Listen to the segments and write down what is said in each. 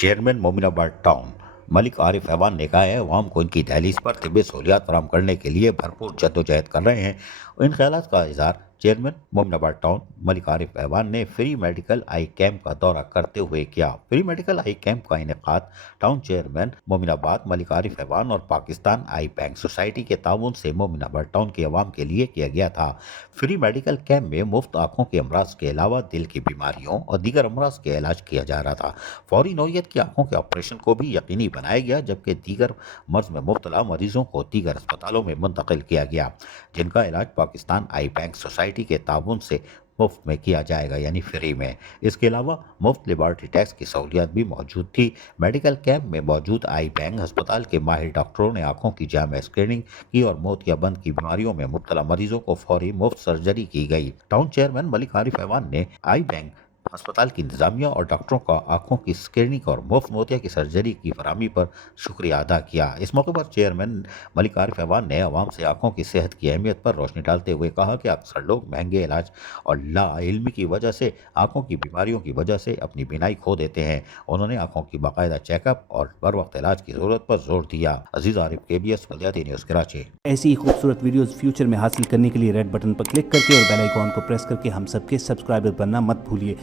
Chairman Mominabad town Malik Arif ऐवान ने कहा है अवाम को इनकी दहलीज पर तिब्बी सहूलियात फराहम करने के लिए भरपूर जद्दोजहद कर रहे हैं। इन ख्यालात का इजहार चेयरमैन मोमिनाबाद टाउन मलिक आरिफ ऐवान ने फ्री मेडिकल आई कैंप का दौरा करते हुए किया। फ्री मेडिकल आई कैंप का इनेकाद टाउन चेयरमैन मोमिनाबाद मलिक आरिफ ऐवान और पाकिस्तान आई बैंक सोसाइटी के ताउन से मोमिनाबाद टाउन के अवाम के लिए किया गया था। फ्री मेडिकल कैंप में मुफ्त आंखों के अमराज के अलावा दिल की बीमारियों और दीगर अमराज के इलाज किया जा रहा था। फौरी नौयत की आंखों के ऑपरेशन को भी यकीनी बनाया गया, जबकि दीगर मर्ज में मुब्तला मरीजों को दीगर अस्पतालों में मुंतकिल किया गया, जिनका इलाज पाकिस्तान आई बैंक सोसाइटी के ताउन से मुफ्त में किया जाएगा, यानी फ्री में। इसके अलावा मुफ्त लेबॉर्ट्री टेस्ट की सहूलियत भी मौजूद थी। मेडिकल कैंप में मौजूद आई बैंक अस्पताल के माहिर डॉक्टरों ने आंखों की जामे स्क्रीनिंग की और मोतियाबंद की बीमारियों में मुब्तला मरीजों को फौरी मुफ्त सर्जरी की गई। टाउन चेयरमैन मलिक आरिफ ऐवान ने आई बैंक अस्पताल की इंतजामिया और डॉक्टरों का आंखों की स्क्रीनिंग और मुफ्त मोतिया की सर्जरी की फराहमी पर शुक्रिया अदा किया। इस मौके पर चेयरमैन मलिक आरिफ ऐवान ने अवाम से आंखों की सेहत की अहमियत पर रोशनी डालते हुए कहा कि अक्सर लोग महंगे इलाज और लाइल्मी की वजह से आंखों की बीमारियों की वजह से अपनी बीनाई खो देते हैं। उन्होंने आंखों की बाकायदा चेकअप और बर वक्त इलाज की जरूरत पर जोर दिया। अजीज आरिफ, KBS बल्दियाती न्यूज़ कराची। ऐसी ही खूबसूरत वीडियोस फ्यूचर में हासिल करने के लिए रेड बटन पर क्लिक करके और बेल आइकॉन को प्रेस करके हम सबके सब्सक्राइबर बनना मत भूलिए।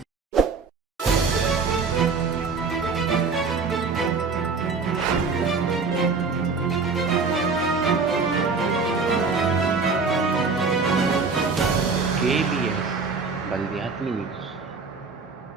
KBS बल्दियाती न्यूज़।